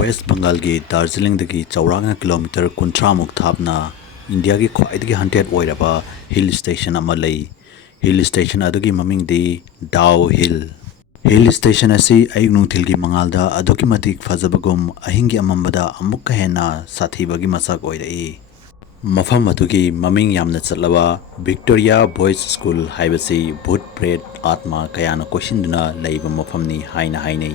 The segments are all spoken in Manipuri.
West Bengal gi Darjeeling dagi chauranga kilometer 30 muk thapna India gi khwaidagi 100 oiraba hill station ama lei. Hill station adugi maming di Dow Hill. Hill station asi ayuk nungthil gi mangalda adugi matik fazabagum ahingi amambada amukka hena sathibagi masak oirai. Mafam adugi maming yamna chatlaba Victoria Boys School haibasi BHOOT Pret Atma kayana koshinduna leiba mafamni haina hainai.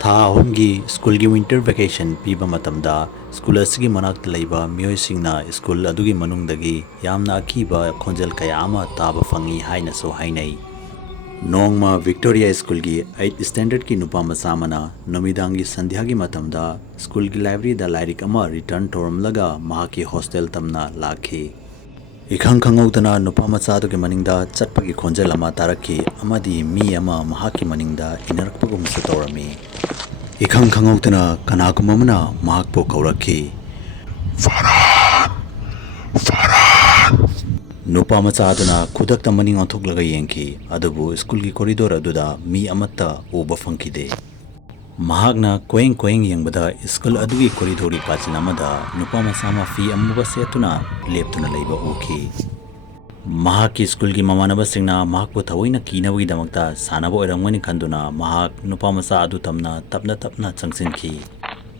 Tha ahumgi school gi winter vacation piba matamda school asigi manakta leiba mioi singna school adugi manungdagi yamna akiba khonjel kaya ama taba fangi haina so hainai. Nongma Victoria School gi 8th standard ki nupa masamana nomidangi sandhya gi matamda school gi library da lairik ama return toram laga mahaki hostel tamna lakhi. Ikhang khangaudana nupa machadu gi maningda chatpagi khonjel ama taraki amadi mi ama mahaki maningda inarakpagum sa torami. Ikhang khangaudana kanagumamana mahakpo kauraki. Nupa machaduna khudakta maning onthoklaga yengki adubu school gi corridor aduda mi amatta uba fangkide. Mahakna koeng yengbada school adugi corridor ri kachina amada nupa masama fi amuba setuna leptuna leiba uki. Mahaki school gi mamanaba singna mahakpo thawoina kinawagi damakta sanaba oirangmani khanduna mahak nupa masa adu tamna tapna changsinki.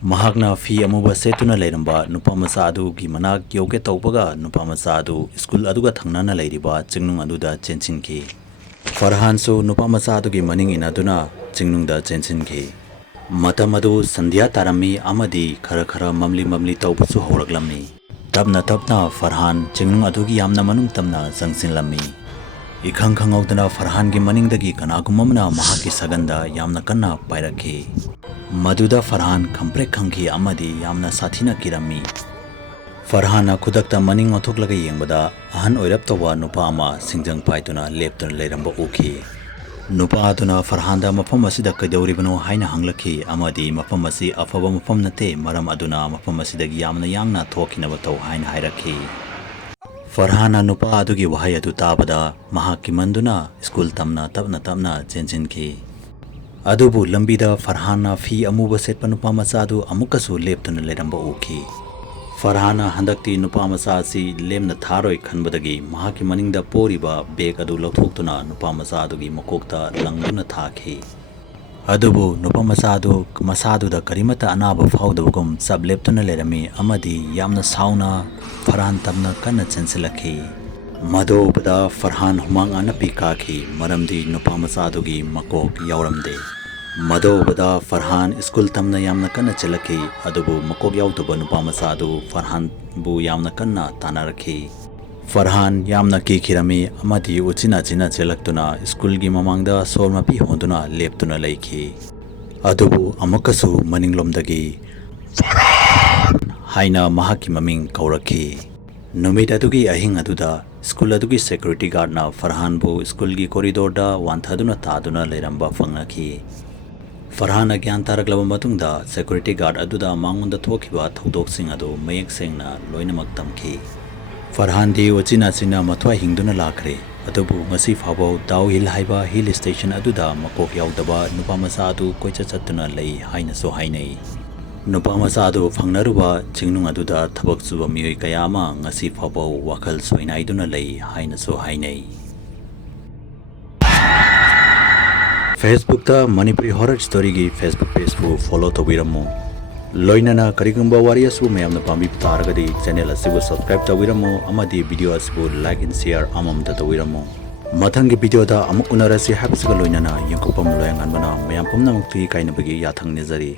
Mahakna fi amuba setuna leiramba nupa masa adu gi manak yoge tawbaga nupa masa adu school aduga thangnana leiriba chingnung aduda chenchinki. Farhan so nupa masa adu gi maning inaduna chingnungda chenchinki. Matam adu sandhya tarami amadi khara mamli tawbasu hauraklamni. Tapna Farhan chingnung adugi yamna manung tamna changsinlammi. Ikhang khangaudana Farhan gi maningdagi kanagumamna mahaki saganda yamna kanna pairakhi. Maduda Farhan khamprek khangki amadi yamna sathina kirami. Farhana khudakta maning othoklaga yengbada ahan oirap tawa nupa ama singjang paituna leptuna leiramba uki. Nupa aduna Farhanda mafam asida kaidauribano haina hanglakhi amadi mafam asi afaba mafam nate maram aduna mafam asidagi yamna yangna thokinaba taw haina hairakhi. Farhana nupa adugi wahai adu tabada mahakki manduna school tamna tapna chenchinki. Adubu lambida Farhana fi amuba setpa nupa machadu amukasu leptuna leiramba uki. Farhana handakti nupa macha si lemna tharoi khanbadagi mahaki maningda poriba bag adu lawthoktuna nupa macha adugi makokta langduna thakhi. Adubu nupa macha adu masadu da karimata anaba faudabagum sab leptuna leirami amadi yamna sauna Farhan tamna kanna chensilakhi. Madobada Farhan humang anapi kakhi maramdi nupa macha adugi makok yauramde. Madobada Farhan school tamna yamna kanna chelakhi adubu makok yaudaba nupa macha adu Farhan bu yamna kanna tanarakhi. Farhan yamna kikhirami amadi uchina chelaktuna school gi mamangda sormapi honduna leptuna leikhi. Adubu amakasu maninglomdagi Farhan haina mahaki maming kaurakhi. Numit adugi ahing aduda school adugi security guard na Farhan bu school gi corridor da wanthaduna taduna leiramba fangakhi. Farhan agyan taraklaba matungda security guard aduda mangunda thokiba thodok adu mayek sengna loinamak tamki. Farhan di ochina mathwa hingduna lakre adubu ngasi phabo Dow Hill haiba hill station aduda makok yaudaba nupa macha adu koicha chatuna lei haina so hainai. Nupa macha adu phangnaruba chingnung aduda thabak chuba mioi kayama ngasi phabo wakhal soinaiduna lei haina so hainai. Facebook ta Manipuri horror story gi Facebook page fu follow tawiramu. Loinana karigumba warriors bu mayamna pambi taragadi channel asibu subscribe tawiramu amadi video asibu like and share amam ta tawiramu. Mathangi video da amuk unarasi habsiga loinana yangkopam loyangan bana mayam pamna mukti kainabagi yathang nezari.